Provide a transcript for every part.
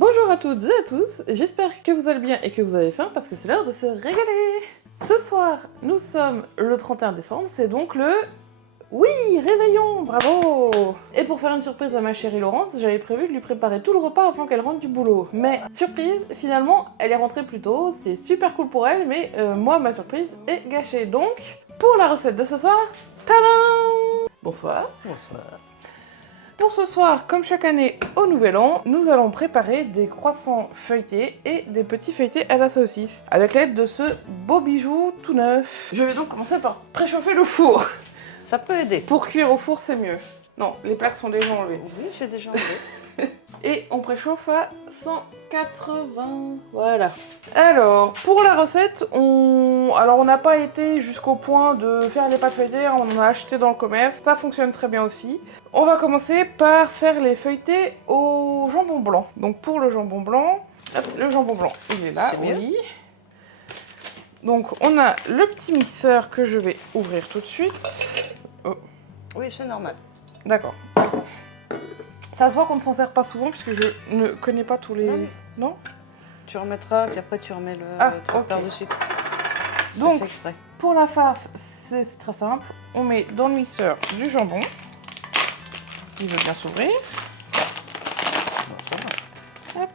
Bonjour à toutes et à tous, j'espère que vous allez bien et que vous avez faim parce que c'est l'heure de se régaler. Ce soir, nous sommes le 31 décembre, c'est donc le... Oui, réveillon, bravo! Et pour faire une surprise à ma chérie Laurence, j'avais prévu de lui préparer tout le repas avant qu'elle rentre du boulot. Mais surprise, finalement, elle est rentrée plus tôt, c'est super cool pour elle, mais moi, ma surprise est gâchée. Donc, pour la recette de ce soir, tadam! Bonsoir. Bonsoir. Pour ce soir, comme chaque année au Nouvel An, nous allons préparer des croissants feuilletés et des petits feuilletés à la saucisse, avec l'aide de ce beau bijou tout neuf. Je vais donc commencer par préchauffer le four. Ça peut aider. Pour cuire au four, c'est mieux. Non, les plaques sont déjà enlevées. Oui, j'ai déjà enlevé. Et on préchauffe à 180. Voilà. Alors, pour la recette, on n'a pas été jusqu'au point de faire les pâtes feuilletées, on en a acheté dans le commerce, ça fonctionne très bien aussi. On va commencer par faire les feuilletés au jambon blanc. Donc pour le jambon blanc, hop, le jambon blanc, il est là, oui. Donc on a le petit mixeur que je vais ouvrir tout de suite. Oh. Oui, c'est normal. D'accord. Ça se voit qu'on ne s'en sert pas souvent puisque je ne connais pas tous les... Non. Tu remettras, puis après tu remets le truc par-dessus. Donc, fait exprès. Pour la farce, c'est très simple. On met dans le mixeur du jambon, s'il veut bien s'ouvrir. Hop.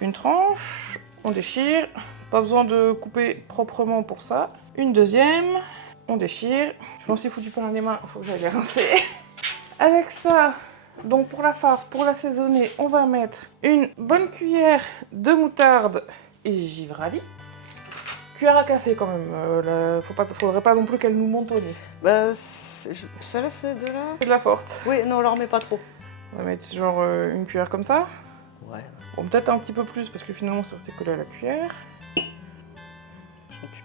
Une tranche, on déchire. Pas besoin de couper proprement pour ça. Une deuxième, on déchire. Je m'en suis foutu plein les mains, il faut que j'aille les rincer. Avec ça... Donc pour la farce, pour l'assaisonner, on va mettre une bonne cuillère de moutarde et givrali. Cuillère à café quand même, faudrait pas non plus qu'elle nous monte au nez. Bah, celle-là c'est de là. C'est de la forte. Oui, non, on la remet pas trop. On va mettre genre une cuillère comme ça. Ouais. Bon, peut-être un petit peu plus parce que finalement ça s'est collé à la cuillère. Tu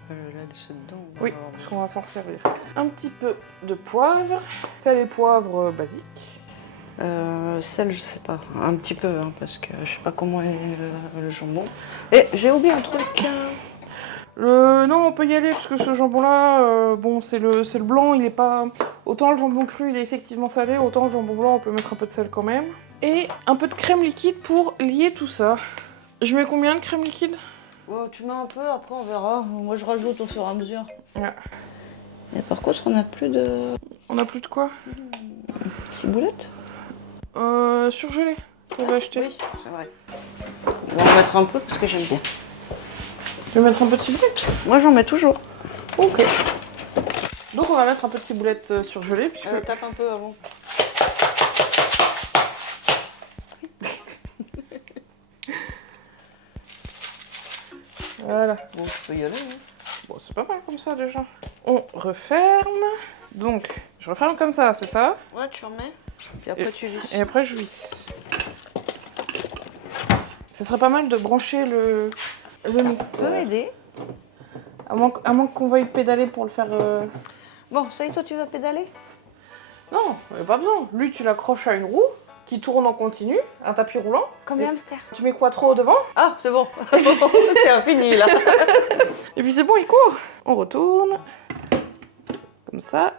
peux la laisser dedans. Oui, parce qu'on va s'en servir. Un petit peu de poivre, sel et poivre basique. Sel, je sais pas, un petit peu, hein, parce que je sais pas comment est le jambon. Et j'ai oublié un truc. Non, on peut y aller parce que ce jambon-là, bon, c'est le blanc, il est pas... Autant le jambon cru, il est effectivement salé, autant le jambon blanc, on peut mettre un peu de sel quand même. Et un peu de crème liquide pour lier tout ça. Je mets combien de crème liquide? Ouais, tu mets un peu, après on verra. Moi, je rajoute au fur et à mesure. Ouais. Et par contre, on n'a plus de... On a plus de quoi? Ciboulette? Surgelé. On va acheter. Oui, c'est vrai. On va en mettre un peu parce que j'aime bien. Tu veux mettre un peu de ciboulette? Moi, j'en mets toujours. Ok. Donc on va mettre un peu de ciboulette surgelée puisque... Tape un peu avant. Voilà. Bon, tu peux y aller. Hein. Bon, c'est pas mal comme ça déjà. On referme. Donc, je referme comme ça, c'est ça? Ouais, tu remets. Puis après, tu visses. Et après, je visse. Ce serait pas mal de brancher le mixeur. Ça peut aider. À moins qu'on veuille pédaler pour le faire... Bon, ça y est, toi, tu vas pédaler? Non, pas besoin. Lui, tu l'accroches à une roue qui tourne en continu, un tapis roulant. Comme les hamsters. Tu mets Quattro devant. Ah, c'est bon. C'est infini, là. Et puis c'est bon, il court. On retourne. Comme ça.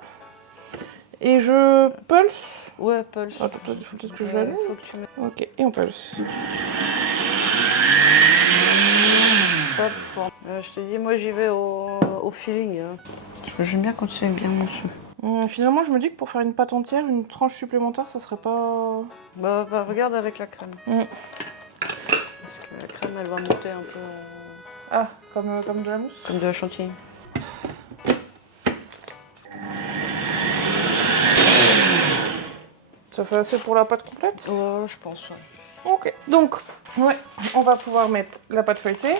Et je pulse. Ouais, pulse. Attends, il faut peut-être que je l'allume. Faut que tu mettes Ok, et on pulse. pas de forme. Je te dis, moi, j'y vais au feeling. Hein. J'aime bien quand c'est bien mousseux. Finalement, je me dis que pour faire une pâte entière, une tranche supplémentaire, ça serait pas... Bah, regarde avec la crème. Parce que la crème, elle va monter un peu... Ah, comme de la mousse? Comme de la chantilly. Ça fait assez pour la pâte complète? Ouais, je pense. Ouais. Ok. Donc, ouais, on va pouvoir mettre la pâte feuilletée.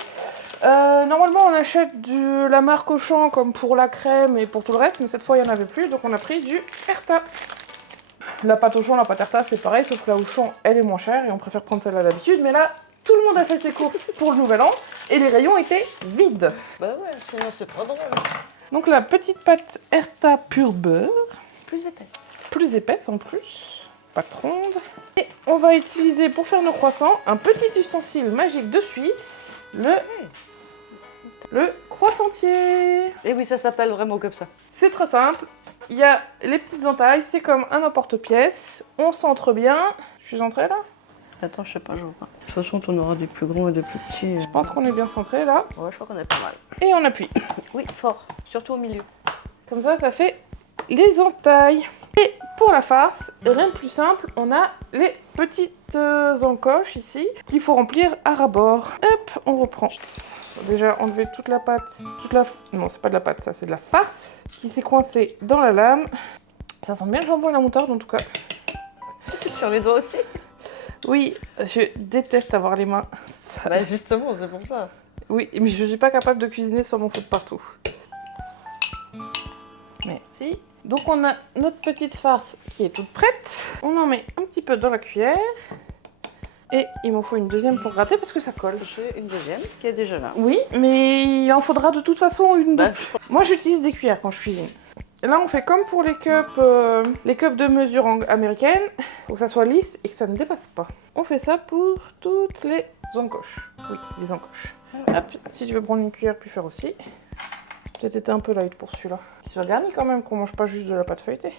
Normalement, on achète de la marque Auchan comme pour la crème et pour tout le reste, mais cette fois, il n'y en avait plus, donc on a pris du Erta. La pâte Auchan, la pâte Erta, c'est pareil, sauf que la Auchan, elle est moins chère et on préfère prendre celle-là d'habitude. Mais là, tout le monde a fait ses courses pour le Nouvel An et les rayons étaient vides. Bah ouais, sinon c'est pas drôle. Donc la petite pâte Erta pur beurre. Plus épaisse. Plus épaisse en plus, pas trop ronde. Et on va utiliser pour faire nos croissants un petit ustensile magique de Suisse, le croissantier. Et oui, ça s'appelle vraiment comme ça. C'est très simple, il y a les petites entailles, c'est comme un emporte-pièce, on centre bien. Je suis centrée là? Attends, je sais pas, je vois pas. De toute façon, on aura des plus grands et des plus petits. Je pense qu'on est bien centré là. Ouais, je crois qu'on est pas mal. Et on appuie. Oui, fort. Surtout au milieu. Comme ça fait les entailles. Et pour la farce, rien de plus simple, on a les petites encoches ici qu'il faut remplir à ras-bord. Hop, on reprend. Déjà enlever toute la pâte, Non, c'est pas de la pâte, ça c'est de la farce qui s'est coincée dans la lame. Ça sent bien le jambon et la moutarde en tout cas. Sur les doigts aussi. Oui, je déteste avoir les mains sales. Bah justement, c'est pour ça. Oui, mais je suis pas capable de cuisiner sans m'en foutre partout. Merci. Donc on a notre petite farce qui est toute prête. On en met un petit peu dans la cuillère. Et il m'en faut une deuxième pour gratter parce que ça colle. J'ai une deuxième qui est déjà là. Oui, mais il en faudra de toute façon une Bah, double. Moi j'utilise des cuillères quand je cuisine. Et là on fait comme pour les cups de mesure américaine. Faut que ça soit lisse et que ça ne dépasse pas. On fait ça pour toutes les encoches. Oui, les encoches. Hop, si tu veux prendre une cuillère, puis faire aussi. Peut-être été un peu light pour celui-là. Qu'il soit garni quand même, qu'on mange pas juste de la pâte feuilletée.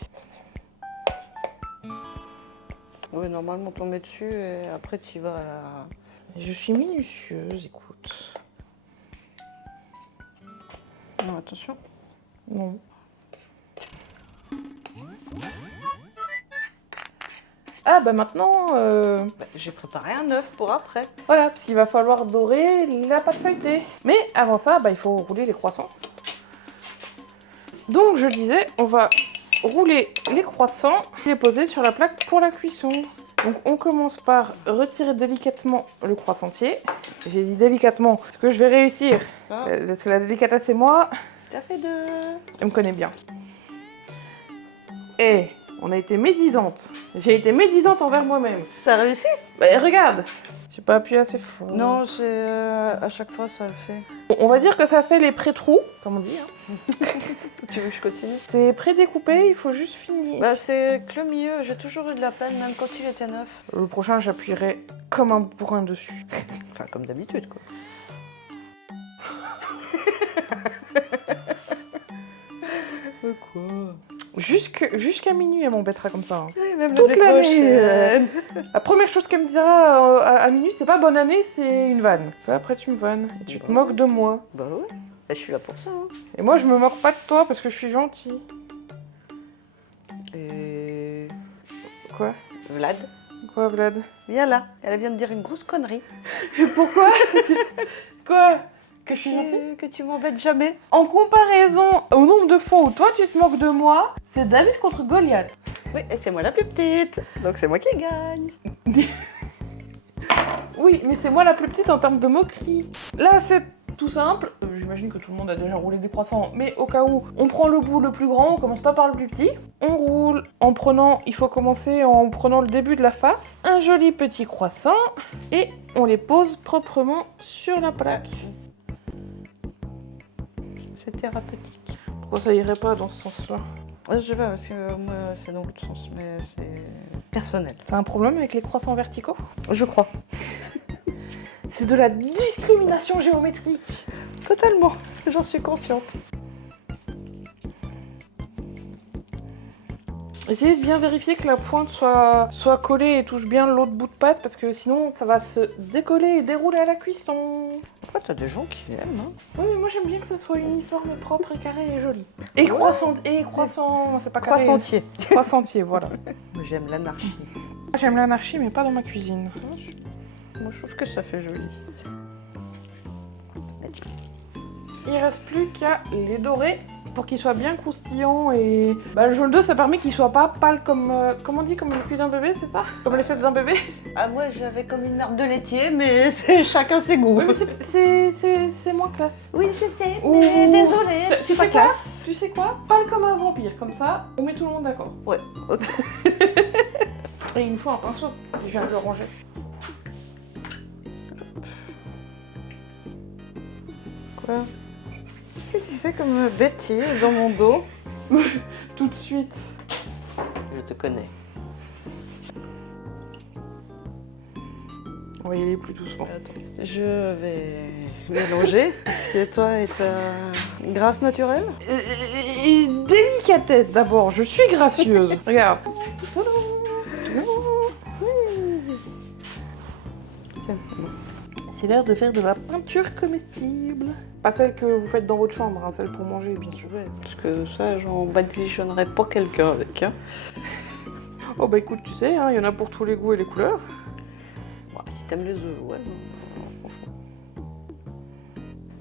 Oui, normalement, on met dessus et après, tu vas à la... Je suis minutieuse, écoute. Non, attention. Non. Ah bah maintenant, J'ai préparé un œuf pour après. voilà, parce qu'il va falloir dorer la pâte feuilletée. Mais avant ça, il faut rouler les croissants. Donc je disais, on va rouler les croissants et les poser sur la plaque pour la cuisson. Donc on commence par retirer délicatement le croissantier. J'ai dit délicatement, parce que je vais réussir. Ah. Parce que la délicatesse c'est moi, T'as fait deux. elle me connaît bien. Et on a été médisante. J'ai été médisante envers moi-même. T'as réussi? Bah regarde, j'ai pas appuyé assez fort. Non, c'est à chaque fois ça le fait. Bon, on va dire que ça fait les pré-trous, comme on dit. Hein. Tu veux que je continue? C'est pré-découpé, il faut juste finir. Bah c'est que le milieu, j'ai toujours eu de la peine, même quand il était neuf. Le prochain, j'appuierai comme un bourrin dessus. Enfin, comme d'habitude, quoi. Quoi? Jusqu'à minuit, elle m'embêtera comme ça. Hein. Oui, même Toute l'année. La première chose qu'elle me dira à minuit, c'est pas bonne année, c'est une vanne. Ça, après, tu me vannes. Et tu te moques de moi. Bah ouais, je suis là pour ça. Hein. Et moi, je me moque pas de toi parce que je suis gentille. Et... Quoi? Vlad? Quoi, Vlad? Viens là, elle vient de dire une grosse connerie. Pourquoi? Quoi? Que je suis gentille? Que tu m'embêtes jamais. En comparaison au nombre de fois où toi tu te moques de moi, c'est David contre Goliath. Oui, et c'est moi la plus petite, donc c'est moi qui gagne. Oui, mais c'est moi la plus petite en termes de moquerie. Là, c'est tout simple. J'imagine que tout le monde a déjà roulé des croissants, mais au cas où, on prend le bout le plus grand, on commence pas par le plus petit. On roule il faut commencer en prenant le début de la farce. Un joli petit croissant, et on les pose proprement sur la plaque. C'est thérapeutique. Pourquoi ça irait pas dans ce sens-là? Je sais pas, parce que moi c'est dans l'autre sens, mais c'est personnel. T'as un problème avec les croissants verticaux? Je crois. C'est de la discrimination géométrique. Totalement, j'en suis consciente. Essayez de bien vérifier que la pointe soit collée et touche bien l'autre bout de pâte parce que sinon ça va se décoller et dérouler à la cuisson. Après, t'as des gens qui aiment, hein. Oui, mais moi j'aime bien que ça soit uniforme, propre et carré et joli. Et croissant, c'est pas carré. Croissantier. Croissantier, voilà. J'aime l'anarchie. J'aime l'anarchie, mais pas dans ma cuisine. Moi, je trouve que ça fait joli. Il reste plus qu'à les dorer pour qu'ils soient bien croustillants et... Bah, le jaune d'œuf, ça permet qu'ils soient pas pâles comme... comment on dit, comme le cul d'un bébé, c'est ça? Comme les fesses d'un bébé? Ah, moi, j'avais comme une nappe de laitier, mais c'est chacun ses goûts. Oui, mais c'est moins classe. Oui, je sais, Ouh. mais désolée, je suis Tu pas sais quoi? classe. Tu sais quoi? Pâle comme un vampire, comme ça, on met tout le monde d'accord. Ouais, ok. Et il nous faut un pinceau, je viens de le ranger. Quoi? Qu'est-ce que tu fais comme bêtise dans mon dos? Tout de suite. Je te connais. On va y aller plus doucement. Attends. Je vais mélanger ce qui est toi et ta grâce naturelle. Délicatesse d'abord, je suis gracieuse. Regarde. c'est bon. C'est l'heure de faire de la peinture comestible. Pas celle que vous faites dans votre chambre, hein, celle pour manger, bien sûr. Ouais, parce que ça, j'en badigeonnerais pas quelqu'un avec. Hein. Oh bah écoute, tu sais, il y en a pour tous les goûts et les couleurs. Bon, si t'aimes les œufs, ouais, non, franchement.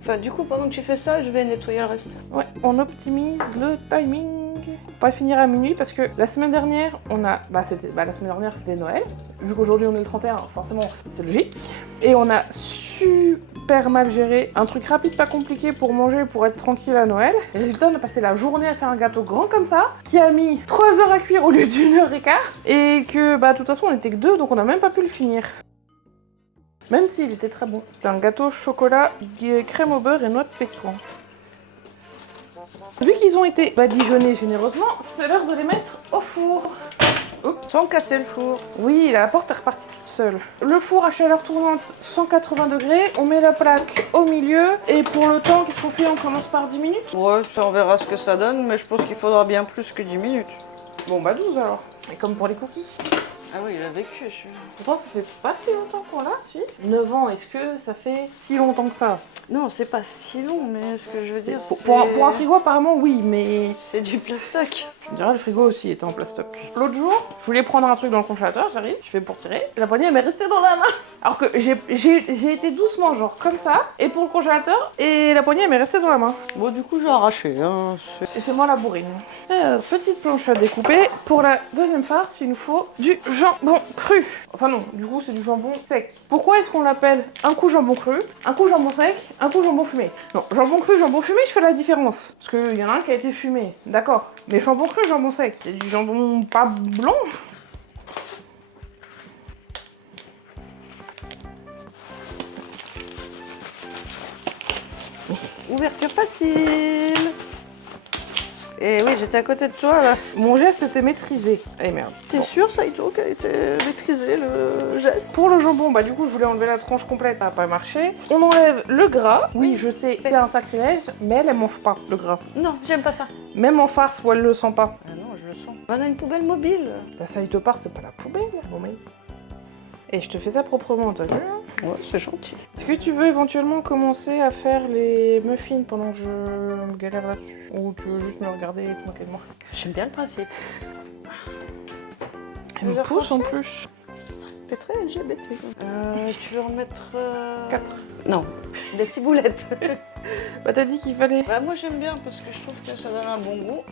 Enfin, du coup, pendant que tu fais ça, je vais nettoyer le reste. Ouais, on optimise le timing. On va finir à minuit parce que la semaine dernière, la semaine dernière c'était Noël. Vu qu'aujourd'hui on est le 31, forcément c'est logique. Et on a super mal géré un truc rapide, pas compliqué pour manger, pour être tranquille à Noël. Et résultat, on a passé la journée à faire un gâteau grand comme ça, qui a mis 3 heures à cuire au lieu d'1 heure et quart. Et que, de toute façon, on était que 2, donc on n'a même pas pu le finir. Même s'il était très bon. C'est un gâteau chocolat, crème au beurre et noix de pécan. Vu qu'ils ont été badigeonnés généreusement, c'est l'heure de les mettre au four. Oups, sans casser le four. Oui, la porte est repartie toute seule. Le four à chaleur tournante, 180 degrés. On met la plaque au milieu. Et pour le temps, qu'est-ce qu'on fait? On commence par 10 minutes? Ouais, ça, on verra ce que ça donne, mais je pense qu'il faudra bien plus que 10 minutes. Bon, 12 alors. Et comme pour les cookies. Ah oui, il a vécu celui-là. Pourtant, ça fait pas si longtemps qu'on l'a, si. 9 ans, est-ce que ça fait si longtemps que ça? Non, c'est pas si long, mais ce que je veux dire, c'est... Pour un frigo, apparemment, oui, mais... C'est du plastoc. Tu me diras, le frigo aussi était en plastoc. L'autre jour, je voulais prendre un truc dans le congélateur, j'arrive, je fais pour tirer, la poignée elle m'est restée dans la main. Alors que j'ai été doucement, genre comme ça, et pour le congélateur, et la poignée elle m'est restée dans la main. Bon, du coup, j'ai arraché. Hein. Et c'est moi la bourrine. Alors, petite planche à découper. Pour la deuxième farce, il nous faut du jambon cru. Enfin non, du coup c'est du jambon sec. Pourquoi est-ce qu'on l'appelle un coup jambon cru, un coup jambon sec, un coup jambon fumé? Non, jambon cru, jambon fumé, je fais la différence. Parce qu'il y en a un qui a été fumé, d'accord. Mais jambon cru, jambon sec, c'est du jambon pas blanc. Ouverture facile. Et oui, j'étais à côté de toi là. Mon geste était maîtrisé. Eh merde. T'es sûr, Saito, qu'elle était maîtrisée le geste? Pour le jambon, du coup, je voulais enlever la tranche complète, ça n'a pas marché. On enlève le gras. Oui, je sais, c'est un sacrilège, mais elle mange pas le gras. Non, j'aime pas ça. Même en farce où elle le sent pas. Ah non, je le sens. On a une poubelle mobile. Ça il te part, c'est pas la poubelle. Bon, mais... Et je te fais ça proprement, t'as vu? Ouais, c'est gentil. Est-ce que tu veux éventuellement commencer à faire les muffins pendant que je me galère là-dessus? Ou tu veux juste me regarder tranquillement? J'aime bien le principe. Elle me pousse en plus. C'est très LGBT. Tu veux en mettre... 4. Non, des ciboulettes. T'as dit qu'il fallait... Moi j'aime bien parce que je trouve que ça donne un bon goût.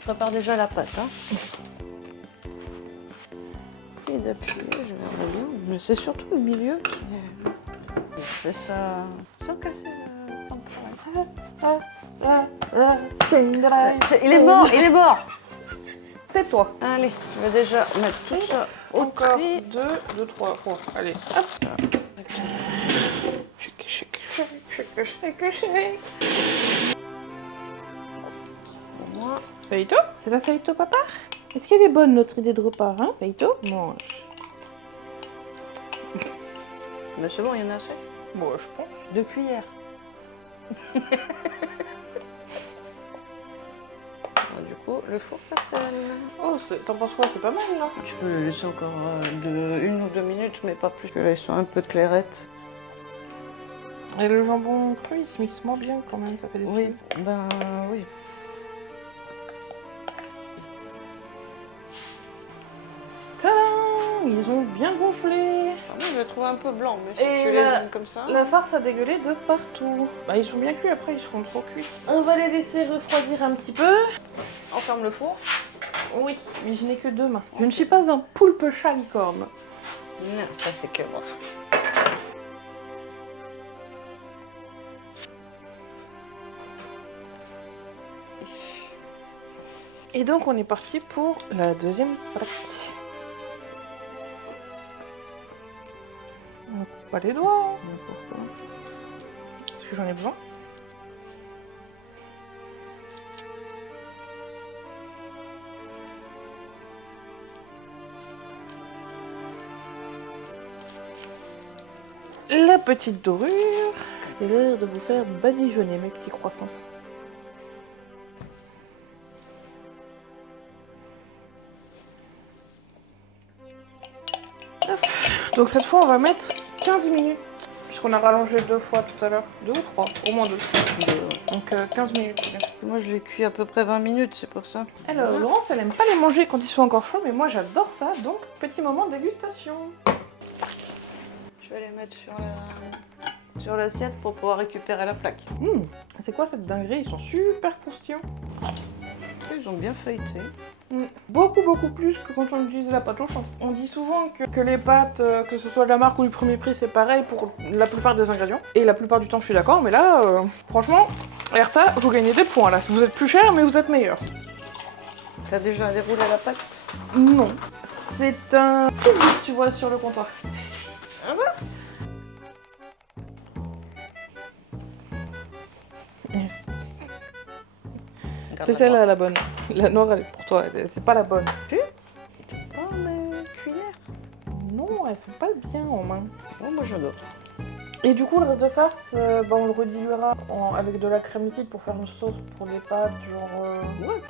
Je prépare déjà la pâte. Hein. Et d'appuyer, je verrai bien. Mais c'est surtout le milieu qui est... Je fais ça sans casser le Il est mort, il est mort. Tais-toi. Allez, je vais déjà mettre tout ça au Encore tri. 2, 3, allez, hop. Shake, shake, shake, shake, shake, shake. Pour moi. Saito? C'est la Saito papa? Est-ce qu'elle est bonne notre idée de repas, hein? Saito? Mange. Mais c'est bon, il y en a assez. Bon, je pense. 2 cuillères. Du coup, le four t'appelle. Oh, t'en penses quoi? C'est pas mal, là. Tu peux le laisser encore 1 ou 2 minutes, mais pas plus. Parce que là, ils sont un peu clairettes. Et le jambon cru, il se mixe moins bien quand même, ça fait des Oui, petits. oui. Tadam! Ils ont bien gonflé. Moi, je les trouve un peu blancs, mais si Et tu les aimes comme ça... La farce a dégueulé de partout. Ils sont bien cuits, après ils seront trop cuits. On va les laisser refroidir un petit peu. On ferme le four. Oui, mais je n'ai que 2 mains. Je ne suis pas un poulpe chalicorne. Non, ça c'est que moi. Et donc on est parti pour la deuxième plaque. On coupe pas les doigts. Pourquoi? Parce que j'en ai besoin. La petite dorure. C'est l'heure de vous faire badigeonner mes petits croissants. Donc cette fois, on va mettre 15 minutes. Puisqu'on a rallongé 2 fois tout à l'heure. 2 ou 3, au moins 2. Donc 15 minutes. Moi, je l'ai cuit à peu près 20 minutes, c'est pour ça. Alors, Laurence, elle aime pas les manger quand ils sont encore chauds, mais moi j'adore ça. Donc, petit moment de dégustation. Je vais les mettre sur l'assiette pour pouvoir récupérer la plaque. C'est quoi cette dinguerie? Ils sont super croustillants. Ils ont bien feuilleté. Beaucoup plus que quand on utilise la pâte au chanvre. On dit souvent que les pâtes, que ce soit de la marque ou du premier prix, c'est pareil pour la plupart des ingrédients. Et la plupart du temps, je suis d'accord, mais là, franchement, Erta, vous gagnez des points là. Vous êtes plus cher, mais vous êtes meilleur. T'as déjà déroulé la pâte? Non. C'est un frisbee que tu vois sur le comptoir. Ah ouais? C'est celle-là la bonne. La noire, elle est pour toi. C'est pas la bonne. Oh, mes cuillères. Non, elles sont pas bien en main. Oh, moi j'adore. Et du coup, le reste de face, on le rediluera avec de la crème liquide pour faire une sauce pour les pâtes, genre... Ouais.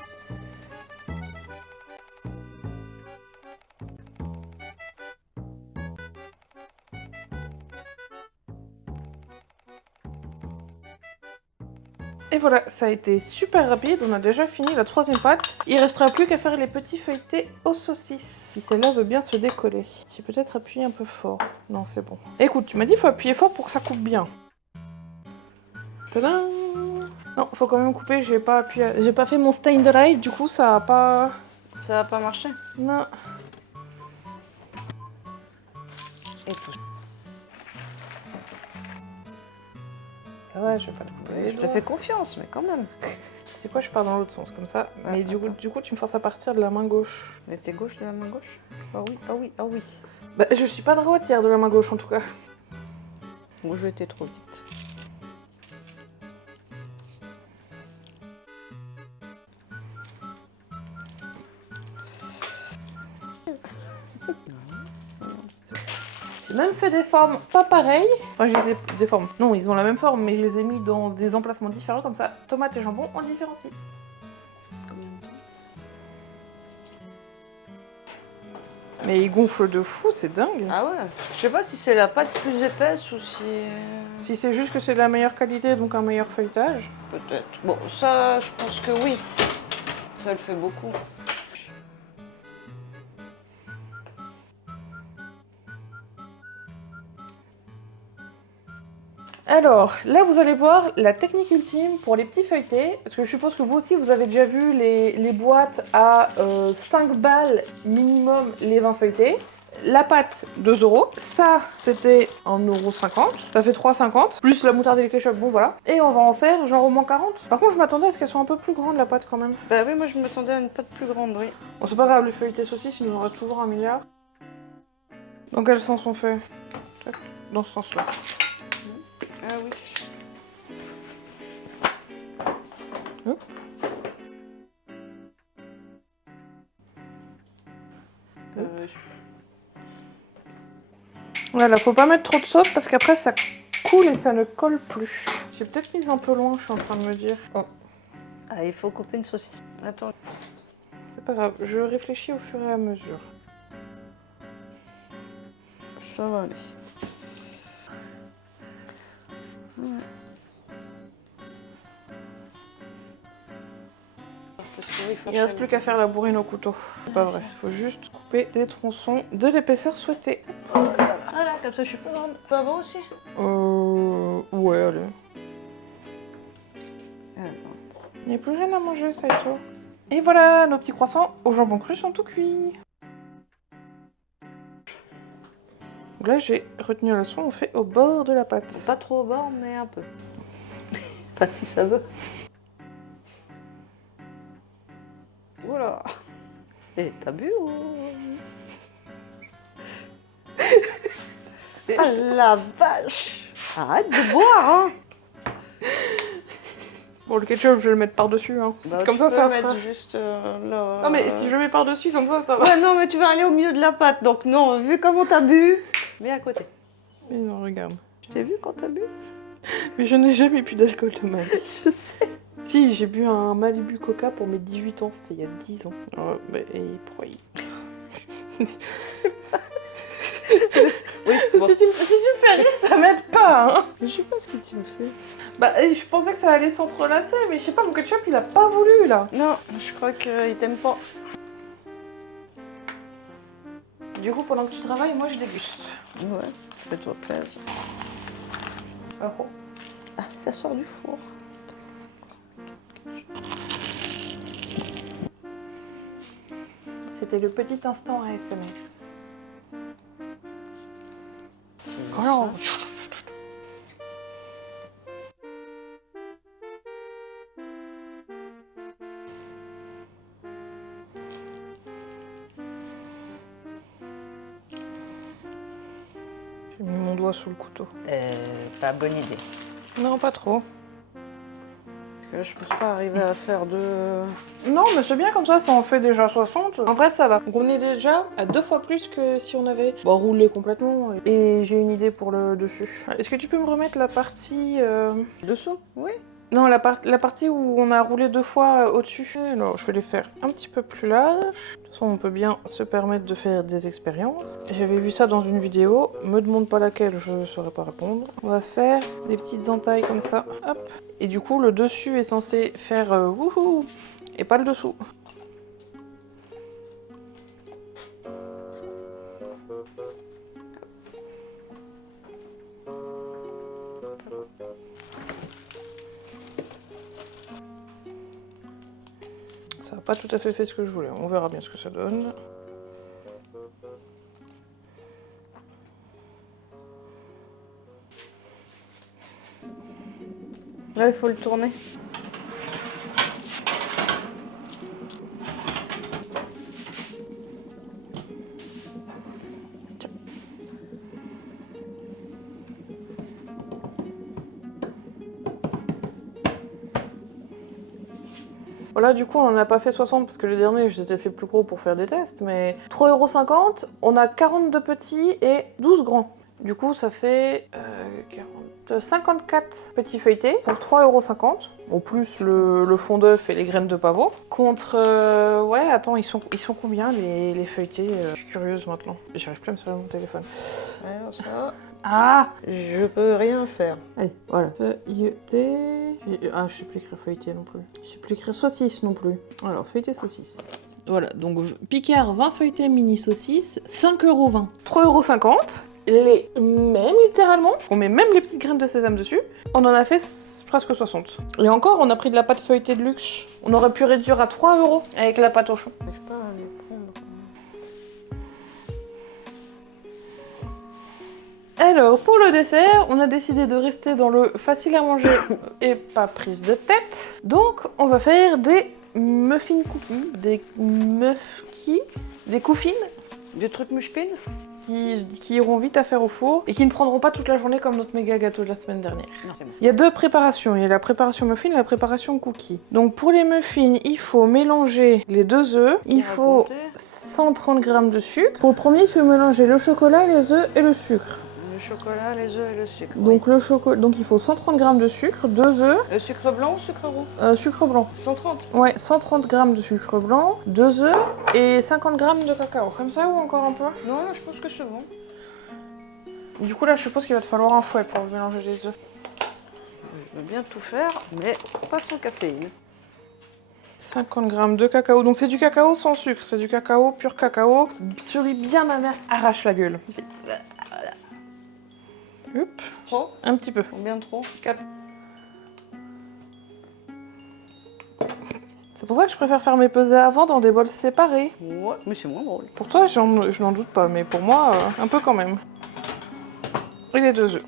Et voilà, ça a été super rapide, on a déjà fini la 3e pâte. Il restera plus qu'à faire les petits feuilletés aux saucisses. Si celle-là veut bien se décoller. J'ai peut-être appuyé un peu fort. Non, c'est bon. Écoute, tu m'as dit qu'il faut appuyer fort pour que ça coupe bien. Tadam! Non, faut quand même couper, j'ai pas appuyé. J'ai pas fait mon stain de light, du coup ça a pas... Ça va pas marcher? Non. Et tout. Ouais, je vais pas le couper. Je te fais confiance, mais quand même. C'est quoi, je pars dans l'autre sens comme ça. Mais Attends. du coup, tu me forces à partir de la main gauche. Mais t'es gauche de la main gauche? Ah oui, ah oui, ah oui. Bah, je suis pas droitière de la main gauche en tout cas. Moi, j'ai été trop vite. J'ai même fait des formes pas pareilles. Enfin, je les ai... Des formes. Non, ils ont la même forme, mais je les ai mis dans des emplacements différents, comme ça, tomates et jambon, on différencie. Combien de temps? Mais ils gonflent de fou, c'est dingue. Ah ouais. Je sais pas si c'est la pâte plus épaisse ou si... Si c'est juste que c'est de la meilleure qualité, donc un meilleur feuilletage. Peut-être. Bon, ça, je pense que oui. Ça le fait beaucoup. Alors, là, vous allez voir la technique ultime pour les petits feuilletés. Parce que je suppose que vous aussi, vous avez déjà vu les boîtes à 5 balles minimum les 20 feuilletés. La pâte, 2 €. Ça, c'était 1,50 €. Ça fait 3,50 €. Plus la moutarde et le ketchup, bon voilà. Et on va en faire genre au moins 40. Par contre, je m'attendais à ce qu'elles soient un peu plus grandes, la pâte, quand même. Bah oui, moi je m'attendais à une pâte plus grande, oui. Bon, c'est pas grave, les feuilletés saucisses, il nous en reste toujours 1 milliard. Dans quel sens on fait? Dans ce sens-là. Ah oui. Voilà, faut pas mettre trop de sauce parce qu'après ça coule et ça ne colle plus. J'ai peut-être mis un peu loin, je suis en train de me dire. Oh. Ah, il faut couper une saucisse. Attends. C'est pas grave, je réfléchis au fur et à mesure. Ça va aller. Ouais. Parce que oui, Il reste plus qu'à faire la bourrine au couteau. C'est pas vrai, faut juste couper des tronçons de l'épaisseur souhaitée. Ah là, comme ça je suis pas grande. Tu vas voir aussi? Ouais, allez. Alors. Il n'y a plus rien à manger, ça et tout. Et voilà, nos petits croissants au jambon cru sont tout cuits. Donc là, j'ai retenu la leçon, on fait au bord de la pâte. Pas trop au bord, mais un peu. Pas si ça veut. Voilà. Et t'as bu ou... Ah la vache! Arrête de boire, hein! Bon, le ketchup, je vais le mettre par-dessus, hein. Bah, Comme tu ça, peux ça mettre fera... juste là. Non, mais si je mets par-dessus, comme ça va. Ouais, non, mais tu vas aller au milieu de la pâte, donc non, vu comment t'as bu, mets à côté. Mais non, regarde. Tu t'es vu quand t'as bu? Mais je n'ai jamais bu d'alcool de ma vie. Je sais. Si, j'ai bu un Malibu Coca pour mes 18 ans, c'était il y a 10 ans. Et pourquoi il... Oui, bon. Si tu me fais rire, ça m'aide pas. Hein. Je sais pas ce que tu me fais. Bah, je pensais que ça allait s'entrelacer, mais je sais pas, mon ketchup, il a pas voulu, là. Non, je crois qu'il t'aime pas. Du coup, pendant que tu travailles, moi, je déguste. Ouais, fais-toi plaisir. Oh. Ah, ça sort du four. C'était le petit instant ASMR. C'est Alors, ça. j'ai mis mon doigt sous le couteau. Pas bonne idée. Non, pas trop. Parce que là, je pense pas arriver à faire deux... Non, mais c'est bien comme ça en fait déjà 60. En vrai, ça va. Donc on est déjà à 2 fois plus que si on avait roulé complètement. Et j'ai une idée pour le dessus. Est-ce que tu peux me remettre la partie... Dessous? Oui. Non, la partie où on a roulé 2 fois au-dessus. Alors, je vais les faire un petit peu plus larges. De toute façon, on peut bien se permettre de faire des expériences. J'avais vu ça dans une vidéo. Me demande pas laquelle, je ne saurais pas répondre. On va faire des petites entailles comme ça. Hop. Et du coup, le dessus est censé faire wouhou et pas le dessous. Ça n'a pas tout à fait fait ce que je voulais. On verra bien ce que ça donne. Là, il faut le tourner. Voilà, du coup, on n'en a pas fait 60 parce que les derniers, je les ai fait plus gros pour faire des tests, mais 3,50 €, on a 42 petits et 12 grands. Du coup, ça fait 54 petits feuilletés pour 3,50 €, au plus le fond d'œuf et les graines de pavot. Contre, ouais, attends, ils sont combien les feuilletés Je suis curieuse maintenant. J'arrive plus à me servir mon téléphone. Alors ça, Ah je peux rien faire. Allez, voilà. Feuilleté... Ah, je sais plus écrire feuilleté non plus. Je sais plus écrire saucisse non plus. Alors, feuilleté saucisse. Voilà, donc Picard 20 feuilletés mini saucisse, 5,20 €. 3,50 €. Les mêmes, littéralement. On met même les petites graines de sésame dessus. On en a fait presque 60. Et encore, on a pris de la pâte feuilletée de luxe. On aurait pu réduire à 3 € avec la pâte au chou. Je peux pas les prendre. Alors, pour le dessert, on a décidé de rester dans le facile à manger et pas prise de tête. Donc, on va faire des muffins cookies, des couffines Du truc mouche-pine? qui iront vite à faire au four et qui ne prendront pas toute la journée comme notre méga gâteau de la semaine dernière. Non, c'est bon. Il y a 2 préparations, il y a la préparation muffin et la préparation cookie. Donc pour les muffins, il faut mélanger les 2 œufs, il faut 130 g de sucre. Pour le premier, il faut mélanger le chocolat, les œufs et le sucre. Le chocolat, les œufs et le sucre. Donc donc il faut 130 g de sucre, 2 œufs, Le sucre blanc ou sucre roux? sucre blanc. 130. Ouais, 130 g de sucre blanc, 2 œufs et 50 g de cacao. Comme ça ou encore un peu? Non, je pense que c'est bon. Du coup là, je suppose qu'il va te falloir un fouet pour mélanger les œufs. Je veux bien tout faire, mais pas sans caféine. 50 g de cacao. Donc c'est du cacao sans sucre, c'est du cacao pur cacao. Celui bien amer arrache la gueule. Il fait... Hop, Trop? un petit peu. Combien trop? 4. C'est pour ça que je préfère faire mes pesées avant dans des bols séparés. Ouais, mais c'est moins drôle. Pour toi, je n'en doute pas, mais pour moi, un peu quand même. Et les 2 œufs.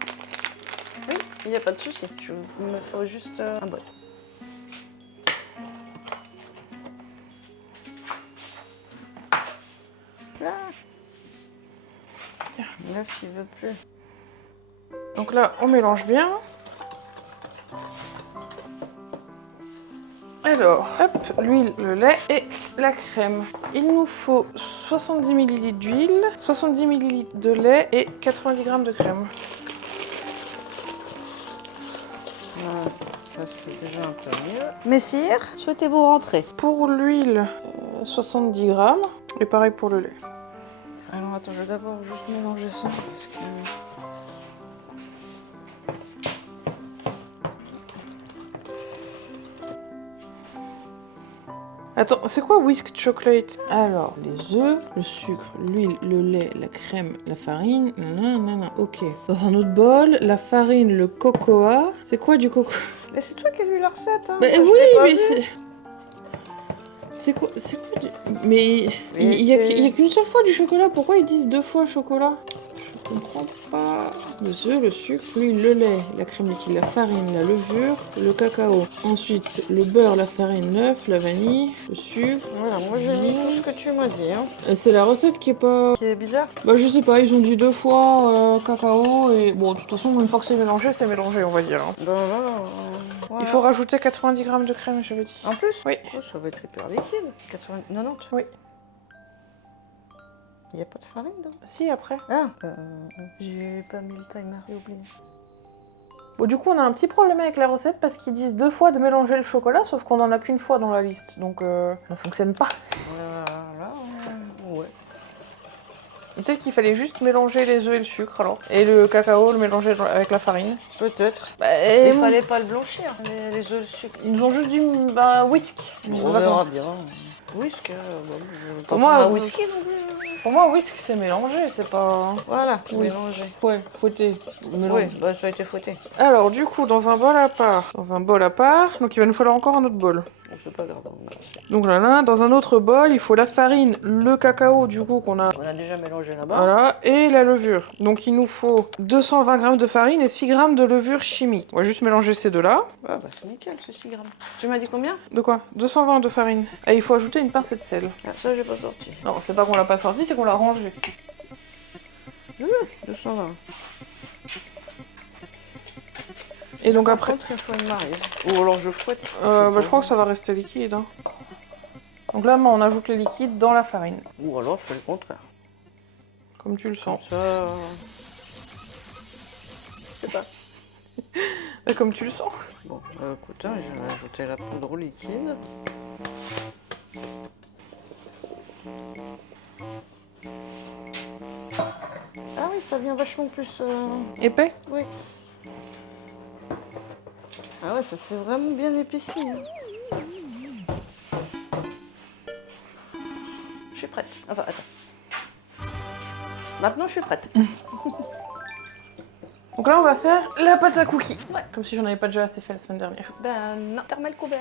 Oui, il n'y a pas de souci. Je me ferai juste un bol. Ah. Tiens. L'œuf, il veut plus. Donc là, on mélange bien. Alors, hop, l'huile, le lait et la crème. Il nous faut 70 ml d'huile, 70 ml de lait et 90 g de crème. Voilà, ça c'est déjà un peu mieux. Messire, souhaitez-vous rentrer? Pour l'huile, 70 g et pareil pour le lait. Alors attends, je vais d'abord juste mélanger ça parce que... Attends, c'est quoi whisk chocolate? Alors, les œufs, le sucre, l'huile, le lait, la crème, la farine, nanana, ok. Dans un autre bol, la farine, le cocoa. C'est quoi du cocoa? Mais c'est toi qui as lu la recette, hein? Bah Moi, je oui, l'ai pas mais vu. c'est... C'est quoi du... Mais il y a qu'une seule fois du chocolat, pourquoi ils disent 2 fois chocolat? Je comprends pas. Les œufs, le sucre, l'huile, le lait, la crème liquide, la farine, la levure, le cacao. Ensuite, le beurre, la farine, l'œuf, la vanille, le sucre. Voilà, moi j'ai mis tout ce que tu m'as dit, hein. C'est la recette qui est pas... Qui est bizarre. Bah je sais pas, ils ont dit 2 fois cacao et... Bon, de toute façon, une fois que c'est mélangé, on va dire. Hein. Ben là, voilà. Il faut rajouter 90 grammes de crème, j'avais dit. En plus? Oui. Oh, ça va être hyper liquide. 80... 90? Oui. Il n'y a pas de farine dedans? Si, après. Ah, j'ai pas mis le timer, j'ai oublié. Bon, du coup, on a un petit problème avec la recette parce qu'ils disent 2 fois de mélanger le chocolat, sauf qu'on en a qu'une fois dans la liste, donc ça fonctionne pas. Voilà, ouais. Peut-être qu'il fallait juste mélanger les œufs et le sucre, alors. Et le cacao, le mélanger avec la farine. Peut-être. Bah, Mais il fallait pas le blanchir, les œufs, le sucre. Ils nous ont juste dit, bah, whisk. On verra bien. Whisky, Pour moi, un whisky non plus. Pour moi, whisk, c'est mélangé, c'est pas... Voilà, Oui. mélanger. Ouais, fouetté. Oui, bah ça a été fouetté. Alors, du coup, dans un bol à part, donc il va nous falloir encore un autre bol. Bon, c'est pas grave. Donc là, dans un autre bol, il faut la farine, le cacao, du coup, qu'on a... On a déjà mélangé là-bas. Voilà, et la levure. Donc il nous faut 220 grammes de farine et 6 grammes de levure chimique. On va juste mélanger ces deux-là. Ah bah c'est nickel, c'est 6 grammes. Tu m'as dit combien? De quoi? 220 de farine. Et il faut ajouter une pincée de sel. Ah, ça j'ai pas sorti. Non, c'est pas qu'on l'a pas sorti, c'est qu'on l'a rangé. 220. Et donc Par après... contre, il faut une maryse. Ou alors je fouette. je crois que ça va rester liquide. Hein. Donc là, on ajoute les liquides dans la farine. Ou alors je fais le contraire. Comme tu le sens. Ça... Je sais pas. Comme tu le sens. Bon, écoute, hein, je vais ajouter la poudre liquide. Ah oui, ça vient vachement plus... Épais? Oui. Ah ouais, ça c'est vraiment bien épaissi. Hein. Je suis prête. Enfin, attends. Maintenant, je suis prête. Donc là, on va faire la pâte à cookies. Ouais. Comme si j'en avais pas déjà assez fait la semaine dernière. Ben non, fermez le couvert.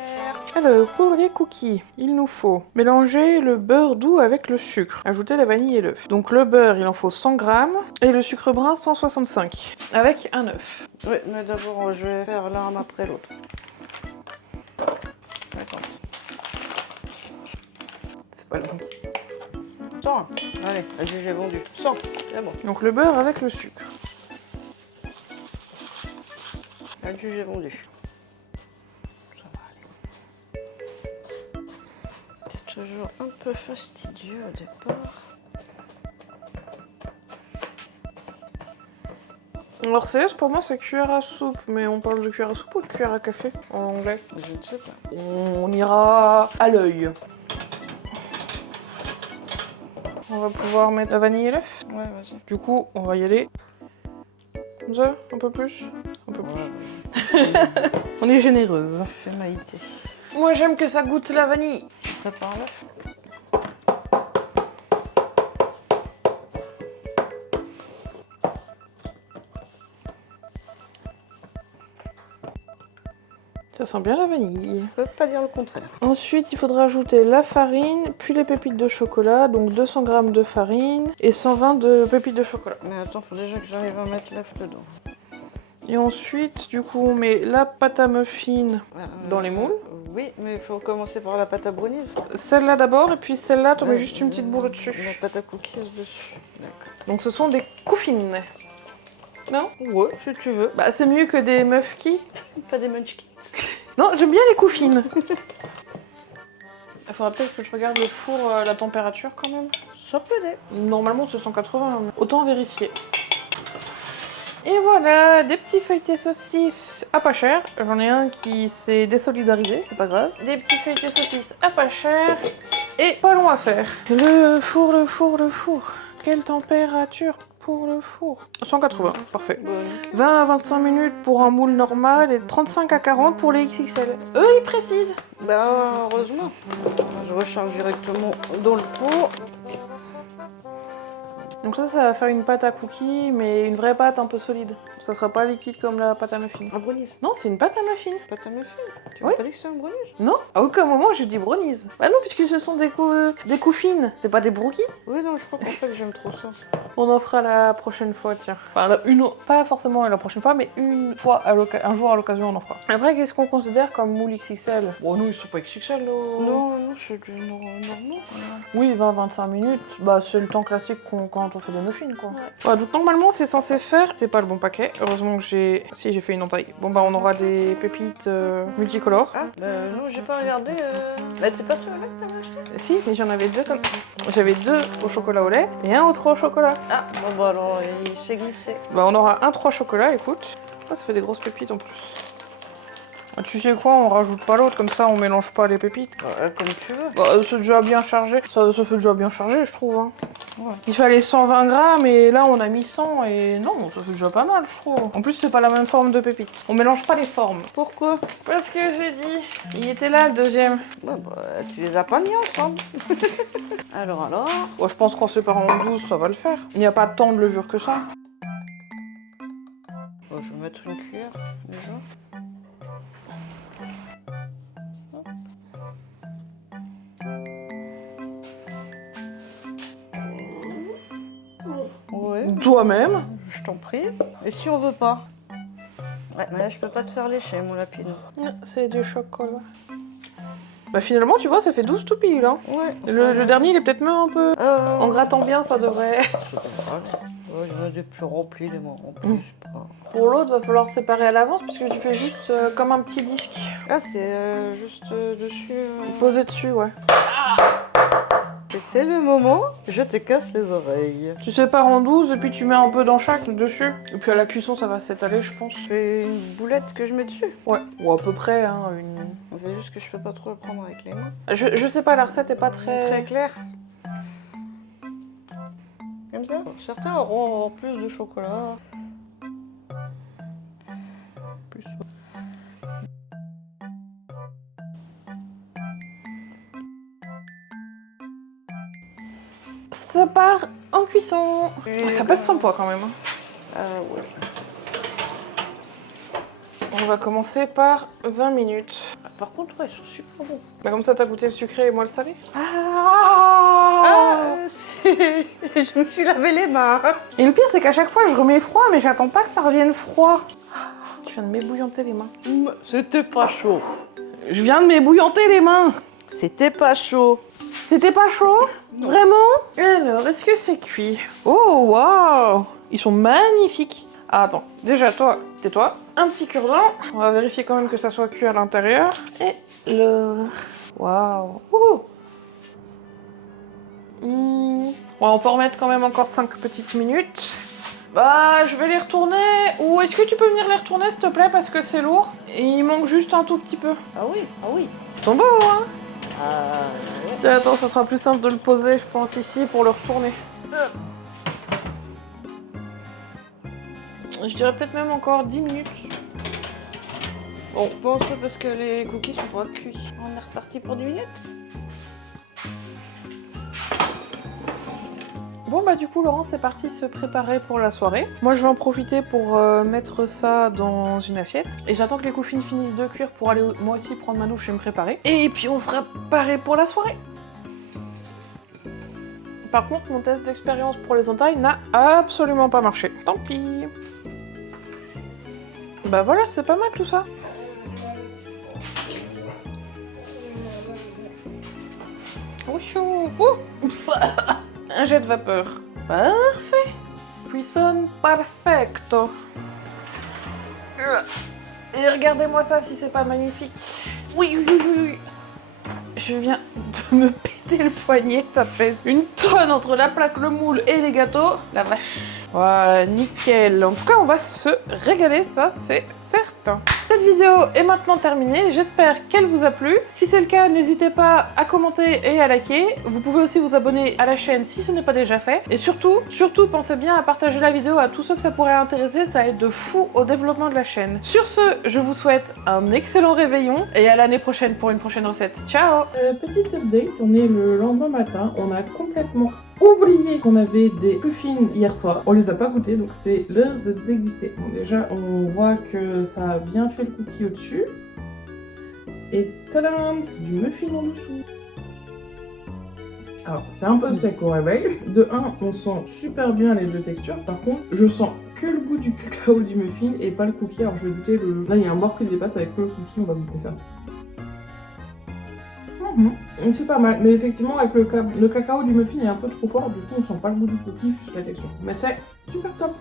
Alors, pour les cookies, il nous faut mélanger le beurre doux avec le sucre. Ajouter la vanille et l'œuf. Donc le beurre, il en faut 100 grammes. Et le sucre brun, 165. Avec un œuf. Oui, mais d'abord, je vais faire l'un après l'autre. 50. C'est pas le bon. 100. Allez, la juge est vendue. 100, c'est bon. Donc le beurre avec le sucre. La juge est vendue. Ça va aller. C'est toujours un peu fastidieux au départ. Alors CS pour moi c'est cuillère à soupe, mais on parle de cuillère à soupe ou de cuillère à café en anglais? Je ne sais pas. On ira à l'œil. On va pouvoir mettre la vanille et l'œuf. Ouais, vas-y. Du coup, on va y aller. Comme ça, un peu plus. Un peu plus. Ouais. On est généreuse. Fais maïté. Moi j'aime que ça goûte la vanille. Je prépare l'œuf. Ça sent bien la vanille. Je peux pas dire le contraire. Ensuite, il faudra ajouter la farine, puis les pépites de chocolat, donc 200 g de farine et 120 de pépites de chocolat. Mais attends, faut déjà que j'arrive à mettre l'œuf dedans. Et ensuite, du coup, on met la pâte à muffin dans les moules. Oui, mais il faut commencer par la pâte à brownies. Celle-là d'abord, et puis celle-là, tu mets juste une petite boule au-dessus. La pâte à cookies dessus. D'accord. Donc ce sont des coufines. Non? Ouais, si tu veux. Bah c'est mieux que des muffkis. Pas des munchkins. Non, j'aime bien les coufines. Il faudra peut-être que je regarde le four, la température quand même. Ça peut aider. Normalement c'est 180, mais autant vérifier. Et voilà, des petits feuilletés saucisses à pas cher. J'en ai un qui s'est désolidarisé, c'est pas grave. Des petits feuilletés saucisses à pas cher et pas long à faire. Le four. Quelle température pour le four? 180, parfait. Bon. 20 à 25 minutes pour un moule normal et 35 à 40 pour les XXL. Eux, ils précisent. Bah, heureusement. Je recharge directement dans le four. Donc ça va faire une pâte à cookies, mais une vraie pâte un peu solide. Ça sera pas liquide comme la pâte à muffins. Un brownies. Non, c'est une pâte à muffins. Pâte à muffins. Tu Oui. m'as pas dit que c'est un brownies? Non, à aucun moment j'ai dit brownies. Bah non, puisque ce sont des couffines. C'est pas des brookies. Oui, non, je crois qu'en fait j'aime trop ça. On en fera la prochaine fois, tiens. Enfin, pas forcément la prochaine fois, mais une fois, un jour à l'occasion, on en fera. Après, qu'est-ce qu'on considère comme moule XXL? Bon, nous, ils sont pas XXL, là. Non, non, c'est du normal. Oui, 20-25 minutes, bah c'est le temps classique quand on fait des muffins, quoi. Ouais, donc normalement, c'est censé faire... C'est pas le bon paquet. Heureusement que j'ai... Si, j'ai fait une entaille. Bon, bah on aura des pépites multicolores. Ah, bah non, j'ai pas regardé. Bah, c'est pas celui-là que t'avais acheté? Si, mais j'en avais deux comme... J'avais deux au chocolat au lait et un au 3 au chocolat. Ah, bon, bah alors, il s'est glissé. Bah on aura un 3 chocolat, écoute. Ah, ça fait des grosses pépites en plus. Ah, tu sais quoi, on rajoute pas l'autre, comme ça on mélange pas les pépites. Comme tu veux. Bah c'est déjà bien chargé. Ça fait déjà bien chargé, je trouve. Hein. Ouais. Il fallait 120 grammes et là on a mis 100 et non, ça fait déjà pas mal, je trouve. En plus, c'est pas la même forme de pépites. On mélange pas les formes. Pourquoi? Parce que j'ai dit, il était là le deuxième. Ouais, bah, tu les as pas mis ensemble. alors. Bon, je pense qu'en séparant en 12, ça va le faire. Il n'y a pas tant de levure que ça. Bon, je vais mettre une cuillère, déjà. Ouais, Toi-même. je t'en prie. Et si on veut pas? Ouais, mais là, je peux pas te faire lécher, mon lapino. C'est du chocolat. Bah finalement, tu vois, ça fait 12 tout pile. Hein. Ouais. Le dernier, il est peut-être même un peu... En grattant bien, ça devrait... Ouais, il y en a des plus remplis, des moins remplis, je sais pas. Pour l'autre, va falloir séparer à l'avance puisque tu fais juste comme un petit disque. Ah, c'est juste dessus. Posé dessus, ouais. C'était le moment, je te casse les oreilles. Tu sépares en 12 et puis tu mets un peu dans chaque dessus. Et puis à la cuisson, ça va s'étaler, je pense. Je fais une boulette que je mets dessus. Ouais, ou à peu près, hein, une... C'est juste que je peux pas trop le prendre avec les mains. Je sais pas, la recette est pas très... Très clair. Comme ça. Certains auront plus de chocolat. Plus. Ça part en cuisson. Et Ça pèse 100 poids quand même. Hein. Ouais. On va commencer par 20 minutes. Par contre, ouais, ils sont super bons. Bah comme ça, t'as goûté le sucré et moi le salé. Ah Je me suis lavé les mains. Et le pire, c'est qu'à chaque fois, je remets froid, mais j'attends pas que ça revienne froid. Je viens de m'ébouillanter les mains. C'était pas chaud. Je viens de m'ébouillanter les mains. C'était pas chaud. C'était pas chaud? Non. Vraiment? Alors, est-ce que c'est cuit? Oh, waouh! Ils sont magnifiques. Ah, attends, déjà, toi, tais-toi. Un petit cure-dent. On va vérifier quand même que ça soit cuit à l'intérieur. Et le... Waouh! Ouais, on peut remettre quand même encore 5 petites minutes. Bah, je vais les retourner. Ou est-ce que tu peux venir les retourner, s'il te plaît, parce que c'est lourd. Et il manque juste un tout petit peu. Ah oui, ah oui. Ils sont beaux, hein? Ouais. Attends, ça sera plus simple de le poser, je pense, ici, pour le retourner. Je dirais peut-être même encore 10 minutes. Bon, je pense que parce que les cookies sont pas cuits. On est reparti pour 10 minutes. Bon bah du coup Laurent, c'est parti se préparer pour la soirée. Moi je vais en profiter pour mettre ça dans une assiette. Et j'attends que les couffines finissent de cuire pour aller moi aussi prendre ma douche et me préparer. Et puis on sera paré pour la soirée. Par contre mon test d'expérience pour les entailles n'a absolument pas marché. Tant pis. Bah voilà, c'est pas mal tout ça. Oh chaud. Un jet de vapeur. Parfait. Cuisson perfecto. Et regardez-moi ça si c'est pas magnifique. Oui. Je viens de me péter le poignet, ça pèse une tonne entre la plaque, le moule et les gâteaux. La vache. Ouais, nickel. En tout cas, on va se régaler, ça c'est certain. Cette vidéo est maintenant terminée, j'espère qu'elle vous a plu. Si c'est le cas, n'hésitez pas à commenter et à liker. Vous pouvez aussi vous abonner à la chaîne si ce n'est pas déjà fait. Et surtout, pensez bien à partager la vidéo à tous ceux que ça pourrait intéresser, ça aide de fou au développement de la chaîne. Sur ce, je vous souhaite un excellent réveillon et à l'année prochaine pour une prochaine recette. Ciao! Petite update, on est le lendemain matin, on a complètement oublié qu'on avait des muffins hier soir. On les a pas goûtés, donc c'est l'heure de déguster. Bon, déjà, on voit que ça a bien fait le cookie au-dessus. Et tadam, c'est du muffin en dessous. Alors, c'est un peu sec au réveil. De 1, on sent super bien les deux textures. Par contre, je sens que le goût du cacao du muffin et pas le cookie. Alors, je vais goûter le... Là, il y a un bord qui dépasse avec le cookie. On va goûter ça. C'est pas mal, mais effectivement avec le cacao du muffin est un peu trop fort, du coup on sent pas le goût du cookie, juste la texture. Mais c'est super top.